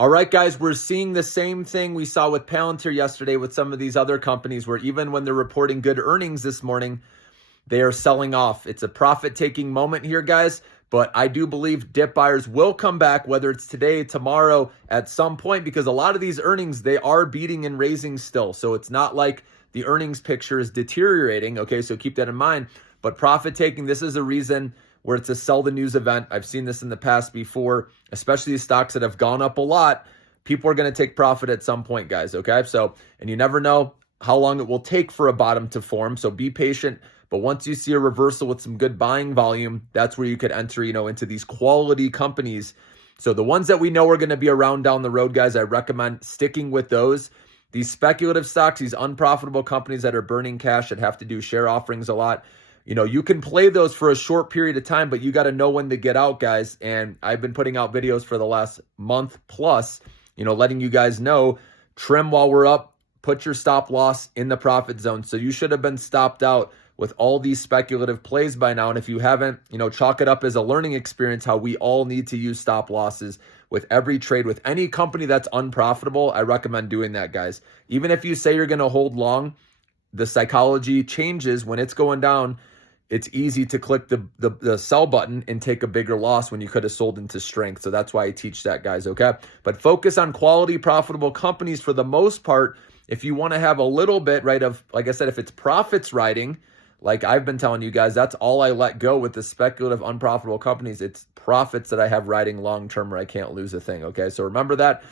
All right, guys, we're seeing the same thing we saw with Palantir yesterday with some of these other companies where even when they're reporting good earnings this morning, they are selling off. It's a profit-taking moment here, guys, but I do believe dip buyers will come back, whether it's today, tomorrow, at some point, because a lot of these earnings, they are beating and raising still. So it's not like the earnings picture is deteriorating, okay? So keep that in mind. But profit-taking, this is a reason where it's a sell the news event. I've seen this in the past before, especially these stocks that have gone up a lot. People are going to take profit at some point, guys, okay? So, and you never know how long it will take for a bottom to form, so be patient. But once you see a reversal with some good buying volume, that's where you could enter, into these quality companies. So the ones that we know are going to be around down the road, guys, I recommend sticking with those. These speculative stocks, these unprofitable companies that are burning cash, that have to do share offerings a lot, you can play those for a short period of time, but you got to know when to get out, guys. And I've been putting out videos for the last month plus, letting you guys know, trim while we're up, put your stop loss in the profit zone. So you should have been stopped out with all these speculative plays by now. And if you haven't, chalk it up as a learning experience, how we all need to use stop losses with every trade, with any company that's unprofitable. I recommend doing that, guys. Even if you say you're going to hold long, the psychology changes when it's going down. It's easy to click the sell button and take a bigger loss when you could have sold into strength. So that's why I teach that, guys, okay? But focus on quality, profitable companies for the most part. If you want to have a little bit, right, of, like I said, if it's profits riding, like I've been telling you guys, that's all I let go with the speculative, unprofitable companies. It's profits that I have riding long-term where I can't lose a thing, okay? So remember that.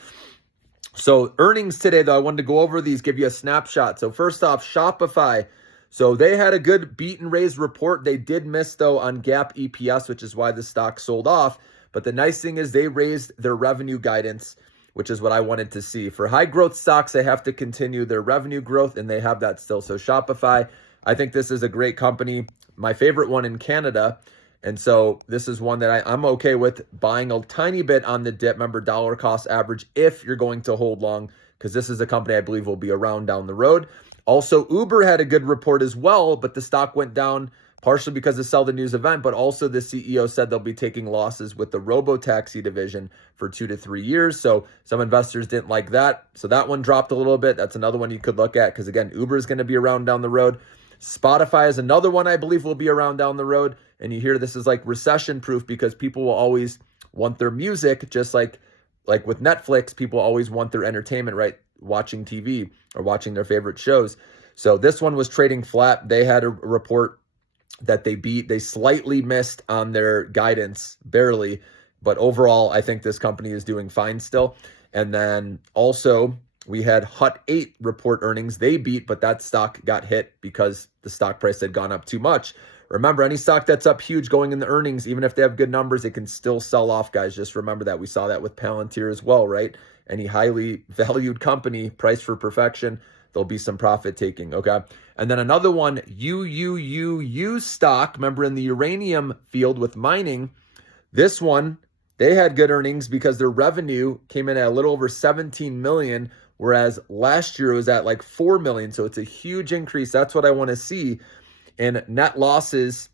So earnings today, though, I wanted to go over these, give you a snapshot. So first off, Shopify. So they had a good beat and raise report. They did miss, though, on GAAP EPS, which is why the stock sold off. But the nice thing is they raised their revenue guidance, which is what I wanted to see. For high growth stocks, they have to continue their revenue growth, and they have that still. So Shopify, I think this is a great company, my favorite one in Canada. And so this is one that I'm okay with buying a tiny bit on the dip. Remember, dollar cost average if you're going to hold long, because this is a company I believe will be around down the road. Also, Uber had a good report as well, but the stock went down partially because of sell the news event, but also the CEO said they'll be taking losses with the robo-taxi division for 2 to 3 years. So some investors didn't like that. So that one dropped a little bit. That's another one you could look at because, again, Uber is going to be around down the road. Spotify is another one I believe will be around down the road. And you hear this is like recession proof because people will always want their music, just like with Netflix, people always want their entertainment, right? Watching TV or watching their favorite shows. So this one was trading flat. They had a report that they beat. They slightly missed on their guidance, barely. But overall, I think this company is doing fine still. And then also we had Hut 8 report earnings. They beat, but that stock got hit because the stock price had gone up too much. Remember, any stock that's up huge going in the earnings, even if they have good numbers, it can still sell off, guys. Just remember that. We saw that with Palantir as well, right? Any highly valued company, priced for perfection, there'll be some profit taking, okay? And then another one, UUUU stock, remember in the uranium field with mining, this one, they had good earnings because their revenue came in at a little over 17 million, whereas last year it was at like 4 million. So it's a huge increase. That's what I want to see. And net losses,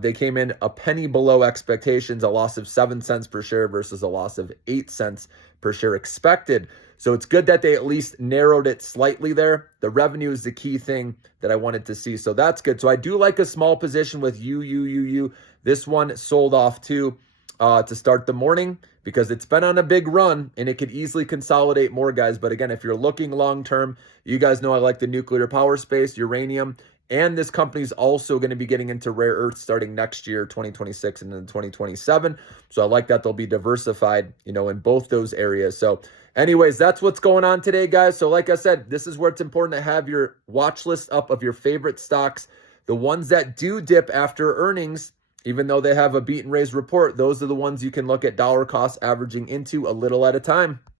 they came in a penny below expectations, a loss of 7 cents per share versus a loss of 8 cents per share expected. So it's good that they at least narrowed it slightly there. The revenue is the key thing that I wanted to see. So that's good. So I do like a small position with UUUU. This one sold off too to start the morning because it's been on a big run and it could easily consolidate more, guys. But again, if you're looking long-term, you guys know I like the nuclear power space, uranium. And this company is also going to be getting into rare earths starting next year, 2026 and then 2027. So I like that they'll be diversified, in both those areas. So anyways, that's what's going on today, guys. So like I said, this is where it's important to have your watch list up of your favorite stocks. The ones that do dip after earnings, even though they have a beat and raise report, those are the ones you can look at dollar cost averaging into a little at a time.